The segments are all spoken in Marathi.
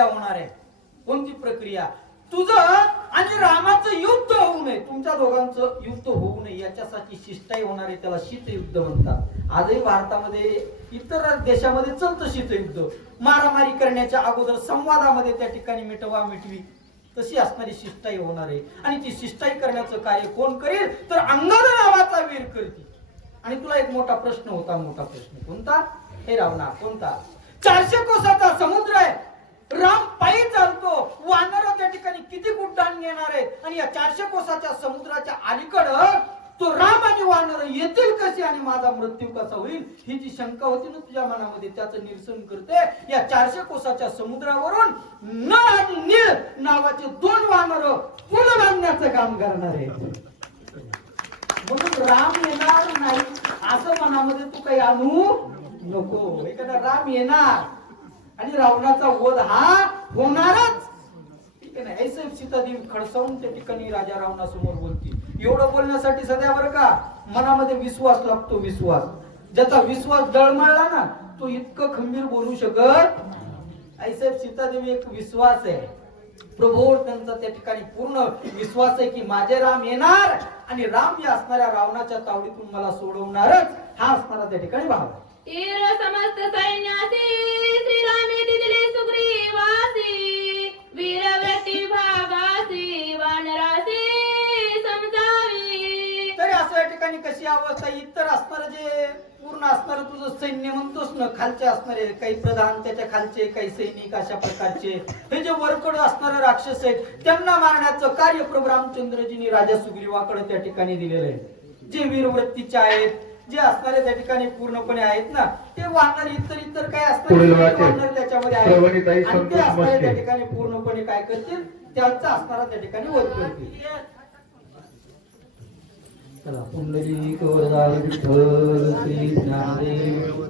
होणार आहे. कोणती प्रक्रिया? तुझं आणि रामाचं युद्ध होऊ नये, तुमच्या दोघांचं युद्ध होऊ नये याच्यासाठी शिष्टाई होणार आहे, त्याला शीतयुद्ध म्हणतात. आजही भारतामध्ये इतर देशामध्ये चालतं शीतयुद्ध. मारामारी करण्याच्या अगोदर संवादामध्ये त्या ठिकाणी मिटवा मिटवी तशी असणारी शिष्टाई होणार आहे. आणि ती शिष्टाई करण्याचं कार्य कोण करेल तर अंगद नावाचा वीर करतील. आणि तुला एक मोठा प्रश्न होता, मोठा प्रश्न कोणता? हे रावणा कोणता? 400 कोसाचा समुद्र आहे, राम पायी चालतो, वानर त्या ठिकाणी किती उड्डाण घेणार आहे आणि या 400 कोसाच्या समुद्राच्या अलीकडं तो राम आणि वानर येतील कसे आणि माझा मृत्यू कसा होईल ही जी शंका होती ना तुझ्या मनामध्ये, त्याचं निरसन करते या 400 कोसाच्या समुद्रावरून नळ आणि नीळ नावाचे 2 वानर पूल बांधण्याचं काम करणार आहे. म्हणून राम येणार नाही असं मनामध्ये तू काही आणू नको. एखादा राम येणार आणि रावणाचा वध हा होणारच. ठीक आहे ना? ऐसे सीतादेवी खडसावून त्या ठिकाणी राजा रावणासमोर बोलती. एवढं बोलण्यासाठी सध्या बरं का मनामध्ये विश्वास लागतो. विश्वास, ज्याचा विश्वास डळमळला ना तो इतकं खंबीर बोलू शकत. ऐसे सीतादेवी एक विश्वास आहे, प्रभूवर त्यांचा त्या ठिकाणी पूर्ण विश्वास आहे की माझे राम येणार आणि राम या असणाऱ्या रावणाच्या तावडीतून मला सोडवणारच हा असणारा त्या ठिकाणी भाव आहे. समस्त सैन्यासी श्रीरामे दिले सुग्रीवासी वीरव्रती भागासी वानरासी समजावी. तरी असं या ठिकाणी कशी अवस्था, इतर असणार जे पूर्ण असणार तुझं सैन्य म्हणतोस ना, खालचे असणारे काही प्रधान त्याच्या खालचे काही सैनिक अशा प्रकारचे हे जे वरकड असणारे राक्षस आहेत त्यांना मारण्याचं कार्य प्रभू रामचंद्रजींनी राजा सुग्रीवाकडे त्या ठिकाणी दिलेलं आहे. जे वीरवृत्तीचे आहेत, जे असणारे त्या ठिकाणी पूर्णपणे आहेत ना, ते वानर इतर काय असणार वानर त्याच्यामध्ये आहेत आणि ते असणारे त्या ठिकाणी पूर्णपणे काय करतील त्यांचा असणारा त्या ठिकाणी वध करतील. चला पुंडलिक वरदाय विठ्ठल श्री ज्ञानदेव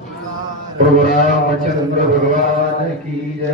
प्रभु रामचंद्र भगवान की जय.